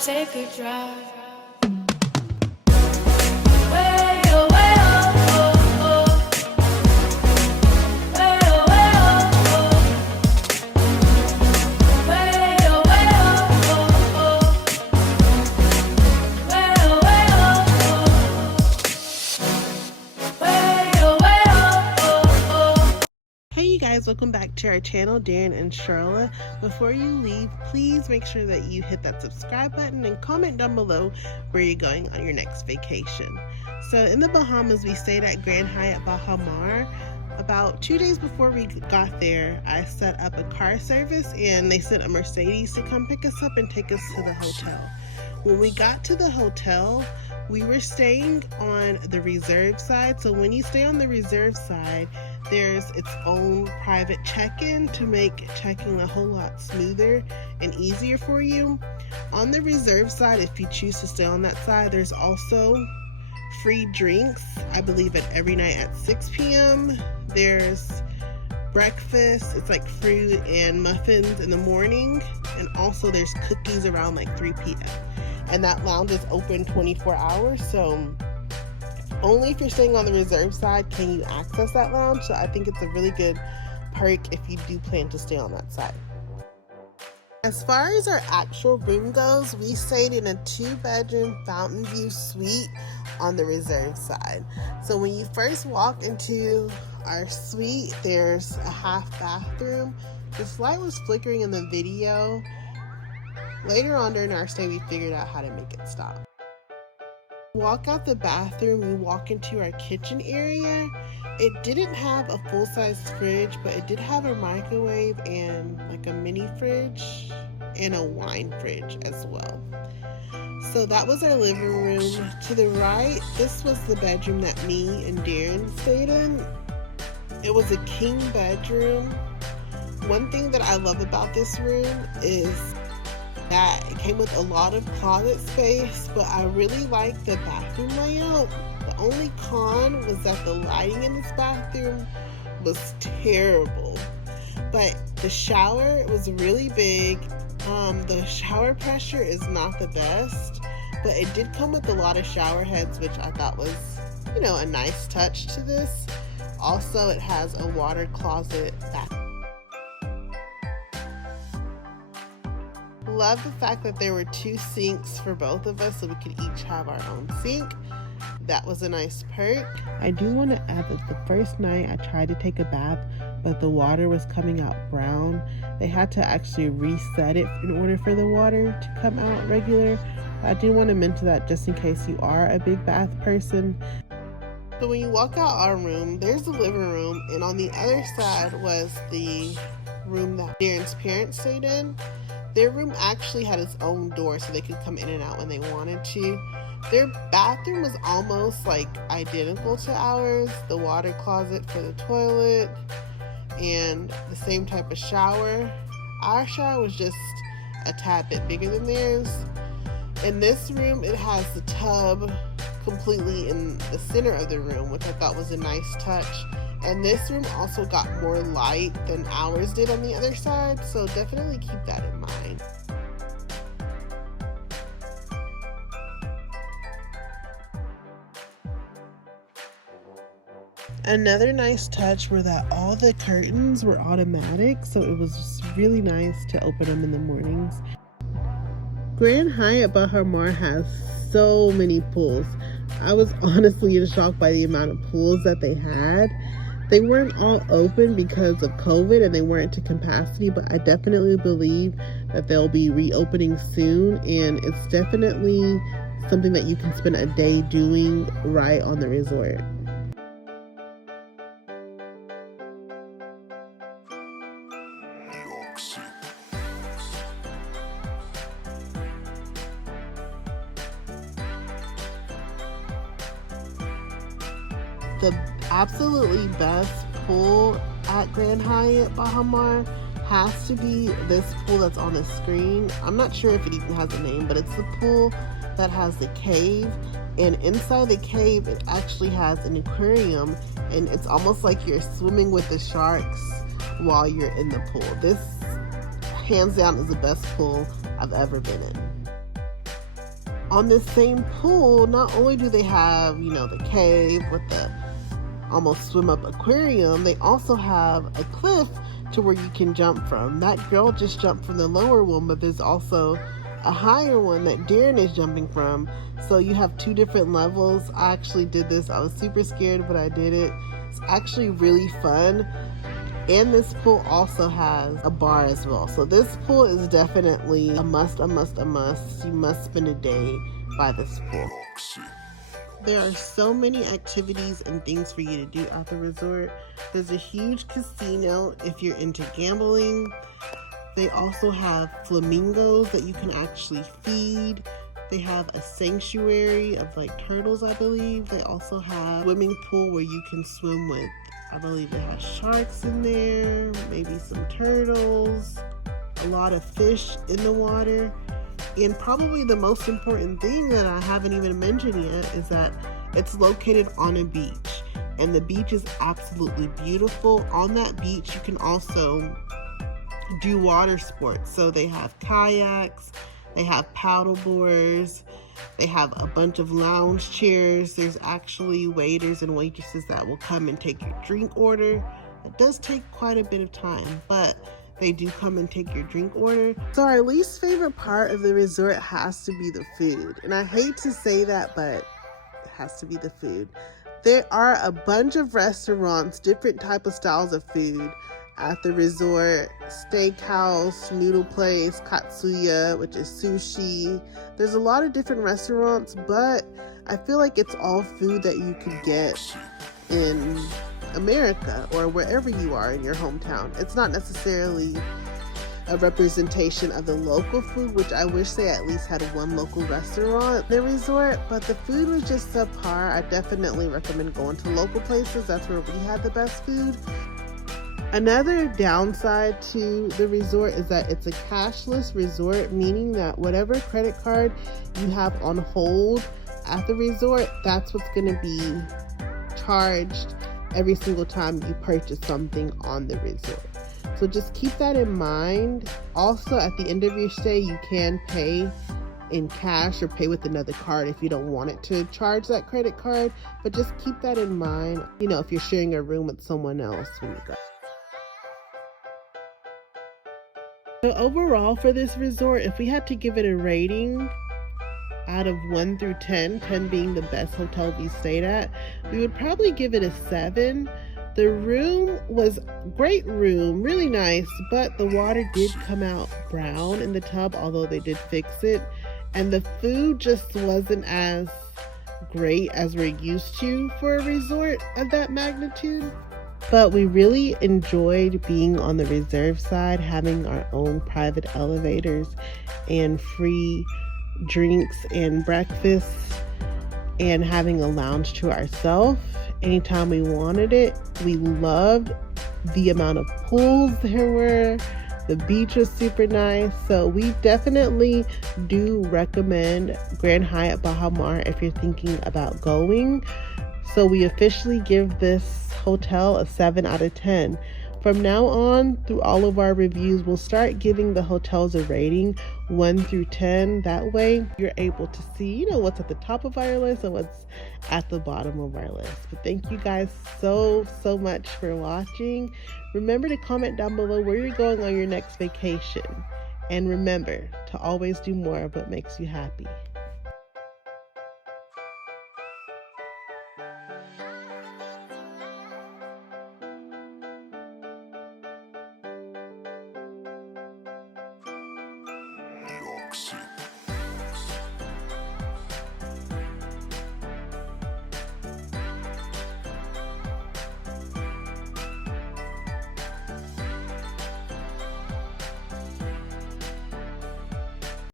take a drive. Welcome back to our channel, Darren and Charlotte. Before you leave, please make sure that you hit that subscribe button and comment down below where you're going on your next vacation. So in the Bahamas, we stayed at Grand Hyatt Baha. About 2 days before we got there, I set up a car service and they sent a Mercedes to come pick us up and take us to the hotel. When we got to the hotel, we were staying on the reserve side. So when you stay on the reserve side, there's its own private check-in to make checking a whole lot smoother and easier for you. On the reserve side, if you choose to stay on that side, there's also free drinks, I believe at every night at 6 p.m. There's breakfast, it's like fruit and muffins in the morning, and also there's cookies around like 3 p.m. And that lounge is open 24 hours, so only if you're staying on the reserve side can you access that lounge. So I think it's a really good perk if you do plan to stay on that side. As far as our actual room goes, we stayed in a 2-bedroom fountain view suite on the reserve side. So when you first walk into our suite, there's a half bathroom. This light was flickering in the video. Later on during our stay, we figured out how to make it stop. Walk out the bathroom, we walk into our kitchen area. It didn't have a full-size fridge, but it did have a microwave and like a mini fridge and a wine fridge as well. So that was our living room. To the right, this was the bedroom that me and Darren stayed in. It was a king bedroom. One thing that I love about this room is that it came with a lot of closet space, but I really like the bathroom layout. The only con was that the lighting in this bathroom was terrible, but the shower was really big. The shower pressure is not the best, but it did come with a lot of shower heads, which I thought was, a nice touch to this. Also, it has a water closet bathroom. Love the fact that there were 2 sinks for both of us, so we could each have our own sink. That was a nice perk. I do want to add that the first night I tried to take a bath, but the water was coming out brown. They had to actually reset it in order for the water to come out regular. I did want to mention that just in case you are a big bath person. So when you walk out our room, there's the living room, and on the other side was the room that Darren's parents stayed in. Their room actually had its own door so they could come in and out when they wanted to. Their bathroom was almost like identical to ours. The water closet for the toilet and the same type of shower. Our shower was just a tad bit bigger than theirs. In this room, it has the tub completely in the center of the room, which I thought was a nice touch. And this room also got more light than ours did on the other side, so definitely keep that in mind. Another nice touch were that all the curtains were automatic, so it was just really nice to open them in the mornings. Grand Hyatt Baha has so many pools. I was honestly in shock by the amount of pools that they had. They weren't all open because of COVID and they weren't to capacity, but I definitely believe that they'll be reopening soon, and it's definitely something that you can spend a day doing right on the resort. The absolutely best pool at Grand Hyatt Baha has to be this pool that's on the screen. I'm not sure if it even has a name, but it's the pool that has the cave, and inside the cave it actually has an aquarium, and it's almost like you're swimming with the sharks while you're in the pool. This hands down is the best pool I've ever been in. On this same pool, not only do they have, the cave with the almost swim up aquarium, they also have a cliff to where you can jump from. That girl just jumped from the lower one, but there's also a higher one that Darren is jumping from. So you have two different levels. I actually did this. I was super scared, but I did it. It's actually really fun. And this pool also has a bar as well. So this pool is definitely a must. You must spend a day by this pool. There are so many activities and things for you to do at the resort. There's a huge casino if you're into gambling. They also have flamingos that you can actually feed. They have a sanctuary of turtles, I believe. They also have a swimming pool where you can swim with, I believe it has sharks in there, maybe some turtles, a lot of fish in the water. And probably the most important thing that I haven't even mentioned yet is that it's located on a beach, and the beach is absolutely beautiful. On that beach, you can also do water sports. So they have kayaks, they have paddle boards, they have a bunch of lounge chairs. There's actually waiters and waitresses that will come and take your drink order. It does take quite a bit of time, but they do come and take your drink order. So our least favorite part of the resort has to be the food. And I hate to say that, but it has to be the food. There are a bunch of restaurants, different type of styles of food at the resort. Steakhouse, noodle place, katsuya, which is sushi. There's a lot of different restaurants, but I feel like it's all food that you could get in America or wherever you are in your hometown. It's not necessarily a representation of the local food, which I wish they at least had one local restaurant in the resort, but the food was just subpar. I definitely recommend going to local places. That's where we had the best food. Another downside to the resort is that it's a cashless resort, meaning that whatever credit card you have on hold at the resort, that's what's going to be charged every single time you purchase something on the resort. So just keep that in mind. Also, at the end of your stay, you can pay in cash or pay with another card if you don't want it to charge that credit card, but just keep that in mind, if you're sharing a room with someone else when you go. So overall for this resort, if we had to give it a rating out of 1 through 10, 10 being the best hotel we stayed at, we would probably give it a 7. The room was great room, really nice, but the water did come out brown in the tub, although they did fix it. And the food just wasn't as great as we're used to for a resort of that magnitude. But we really enjoyed being on the reserve side, having our own private elevators and free drinks and breakfasts, and having a lounge to ourselves anytime we wanted it. We loved the amount of pools there were. The beach was super nice. So we definitely do recommend Grand Hyatt Baha if you're thinking about going. So we officially give this hotel a 7 out of 10. From now on, through all of our reviews, we'll start giving the hotels a rating 1 through 10. That way, you're able to see, what's at the top of our list and what's at the bottom of our list. But thank you guys so much for watching. Remember to comment down below where you're going on your next vacation. And remember to always do more of what makes you happy.